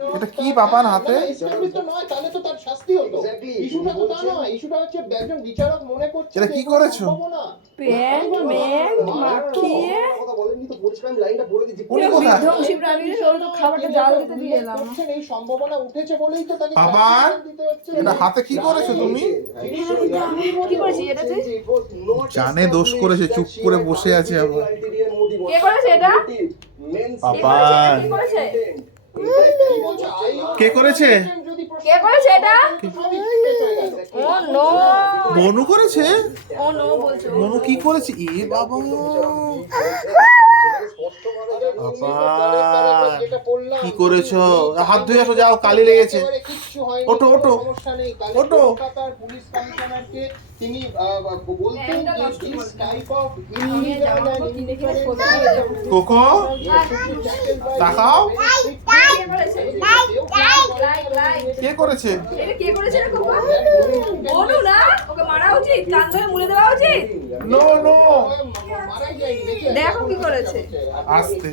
এটা কি বাবার হাতে? তাহলে তো তার শাস্তি হতো। ইস্যুটা তো তা নয়, ইস্যুটা হচ্ছে একজন বিচারক মনে করছে এটা কি করেছো? প্যান্ট ম্যান্ট মাখিয়ে উনি কোথায়? বিধ্বংসী প্রাণীর খাবারটা জাল দিতে দিয়ে এলাম। এই সম্ভাবনা উঠেছে বলেই তো তাকে বাবার দিতে হচ্ছে। এটা হাতে কি করেছো তুমি? কি করেছিস এটা তুই? জানে দোষ করেছে, চুপ করে বসে আছে আবার। কে করেছে এটা? বাবা কে করেছে? কে করেছে? কে করেছে এটা? ও নো, বনু করেছে? ও নো বলছো। বনু কি করেছে? এ বাবা কি করেছো? হাত ধুয়ে আসো, যাও, কালি লেগেছে। ওঠো ওঠো ওঠো। পুলিশ কমিশনারকে তিনি বলতেন যে this type of illegal and indifferent cocoa তাকাও। কে করেছে? কে করেছে? এটা কে করেছে রে কুকুর? বনু না? ওকে মারা উচিত, কান ধরে মুড়ে দেওয়া উচিত। নো নো, দেখো কি করেছে। আস্তে।